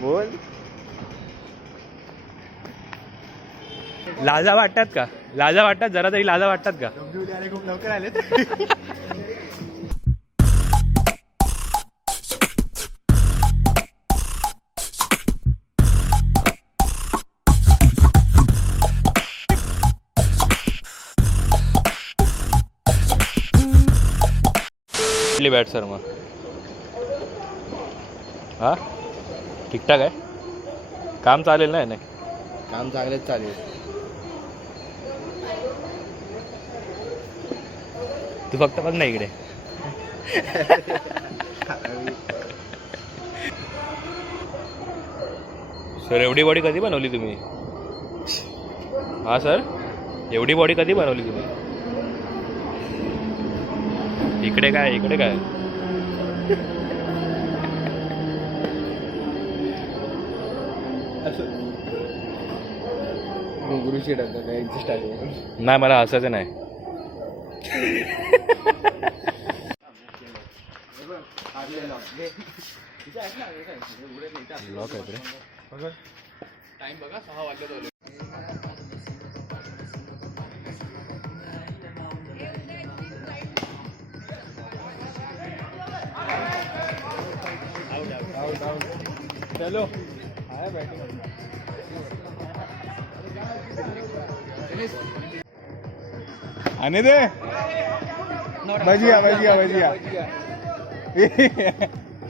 बोल. लाजा वाटतात का? लाजा वाटतात जरा तरी लाजा वाटतात का? खूप लवकर आले. बॅट सर मग हा ठीकठाक आहे. काम चालेल ना? नाही काम चांगलेच चालेल. तू फक्त बघ ना इकडे. सर एवढी बॉडी कधी बनवली तुम्ही? हा सर एवढी बॉडी कधी बनवली तुम्ही? इकडे काय इकडे काय? गुरुशी नाही मला हसायचं नाही. लॉक आहे टाइम बघा 6 वाजले. चलो आया बैटिंग. आने दे. भजिया भजिया भजिया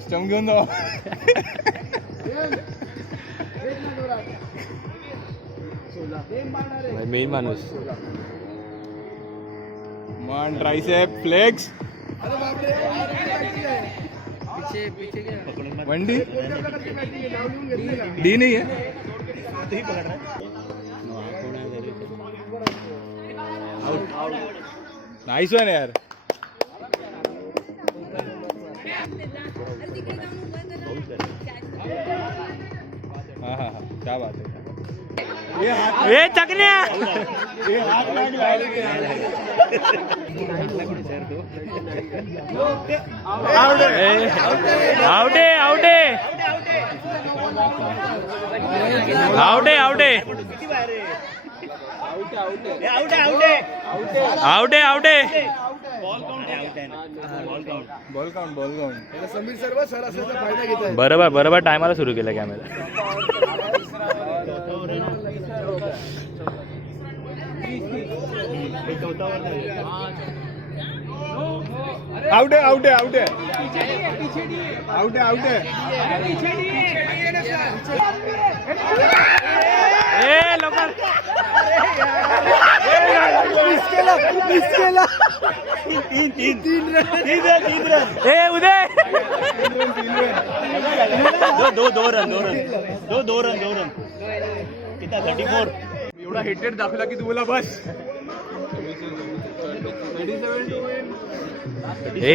स्टम घेऊन जाऊ. मेन माणूस मान ट्राइसेप फ्लेक्स. वंडी डी नहीं है. नाइस वन यार. हाँ हाँ हाँ क्या बात है. ए चकन्या. ये हाथ लग आवडे आवडे आवडे आवडे आवडे आवडे. Ball count. समीर सर्व सर असेल फायदा घेत. बरोबर बरोबर टायमाला सुरू केलं कॅमेरा. आउट है. ए लोक ए उदय. दो रन किती 34. एवढा हेटेड दाखवला की तुम्हाला बस. ए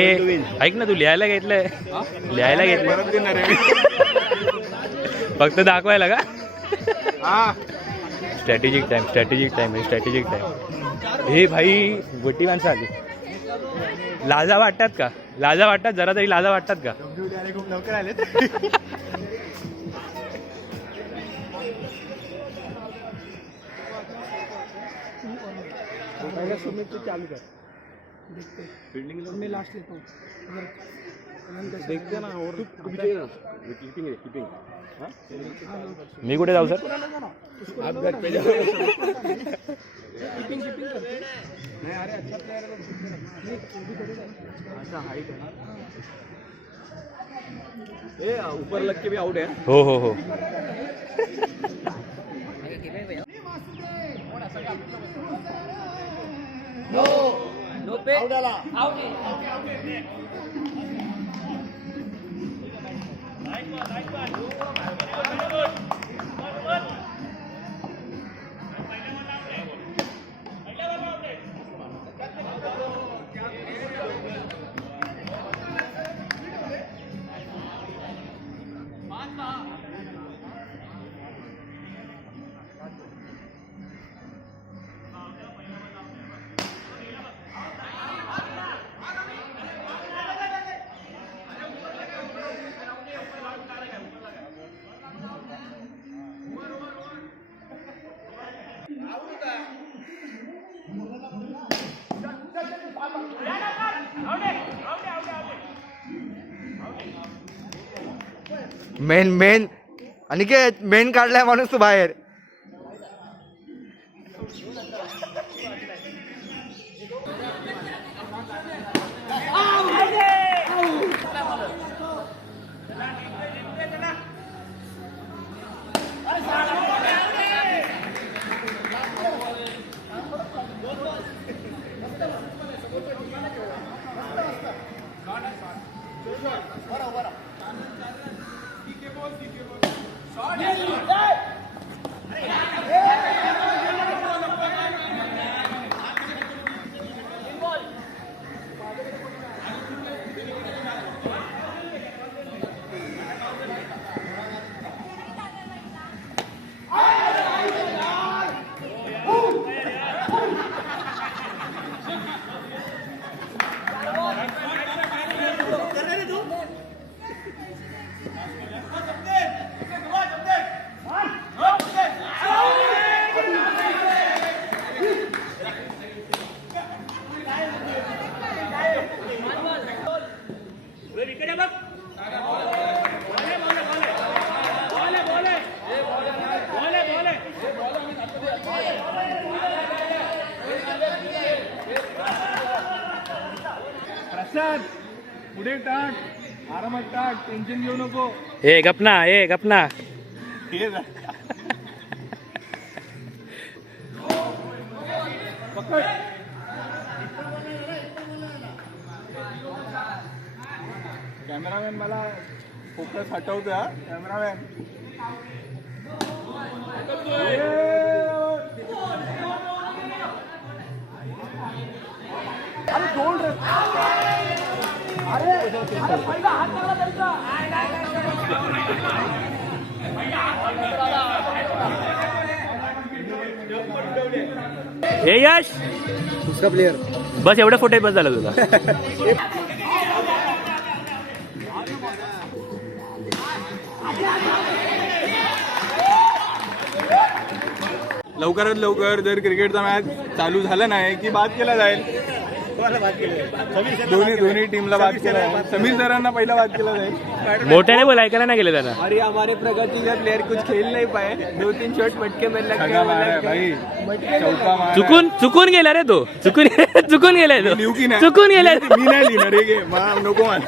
ऐक ना तू लिहायला घेतलंय. लिहायला घेतलं परत देणार आहे. फक्त दाखवायला का? हा स्ट्रॅटेजिक टाइम. हे भाई गोटी माणसं आली. लाजा वाटतात का? लाजा वाटतात जरा तरी लाजा वाटतात का? खूप लवकर आले. चालू कर. फील्डिंग में लास्ट लेता हूँ. देखते ना. और कीपिंग. मी कुठे जाऊ सर? आप घर पे जाओ. कीपिंग करते. नहीं अरे अच्छा प्लेयर है. अच्छा हाइट है ना. ए ऊपर लग के भी आउट है. हो नो पे आउट आला. मेन मेन अनिकेत मेन काढलाय माणूस तू बाहेर. प्रसाद पुढे टाक, आरामात टाक, टेन्शन घेऊ नको. ए गपना पकड. कॅमेरामॅन मला फोकस हटवतो हा. कॅमेरामॅन हे यश दुसरा प्लेअर. बस एवढे फोटो बस झालं तुला. लवकरात लवकर जर क्रिकेटचा मॅच चालू झाला नाही की बाद केला जाईल. दोन्ही टीमला बाद केला जाईल. समीर सरांना पहिला बाद केला जाईल. मोठ्याने बोल, ऐकायला नाही गेले त्यांना. अरे हमारे प्रगति का प्लेयर कुछ खेल नहीं पाए, 2-3 शॉट मटके में लग सगळा मारा भाई. चौका मारा. चुकून गेला रे तो. चुकून गेलाय तो. लिहू की नाही? चुकून गेलाय. मी नाही लिहिणार हे घे. नको मान.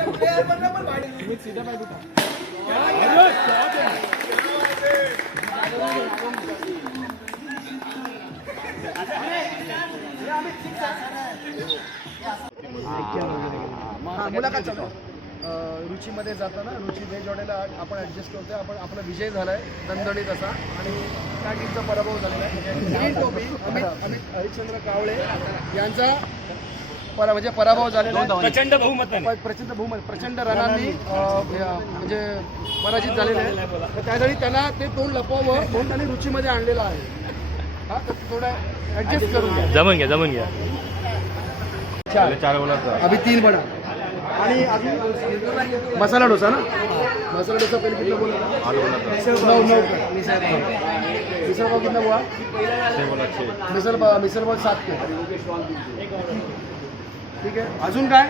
मुलाखत चालू आहे. रुचीमध्ये जाताना रुची व्हेज हॉटेल आपण ॲडजस्ट करतोय. आपण आपला विजय झालाय दणदणीत असा आणि त्या टीमचा पराभव झालेला आहे. ग्रीन टोपी अमित हरिश्चंद्र कावळे यांचा म्हणजे पराभव झालेला आहे. प्रचंड बहुमत प्रचंड रनांनी म्हणजे पराजित झालेले आहे. तर त्यासाठी त्यांना ते तोंड लपवावं म्हणून त्यांनी रुचीमध्ये आणलेलं आहे. हा तर थोडं ॲडजस्ट करून घ्या. जमून घ्या. अभी 3 बडा आणि अजून मसाला डोसा ना. मसाला डोसा पहिले कितना बोला? 9 मिसळ पाव कितना बोला? मिसळ पाव 7 के. ठीक आहे. अजून काय?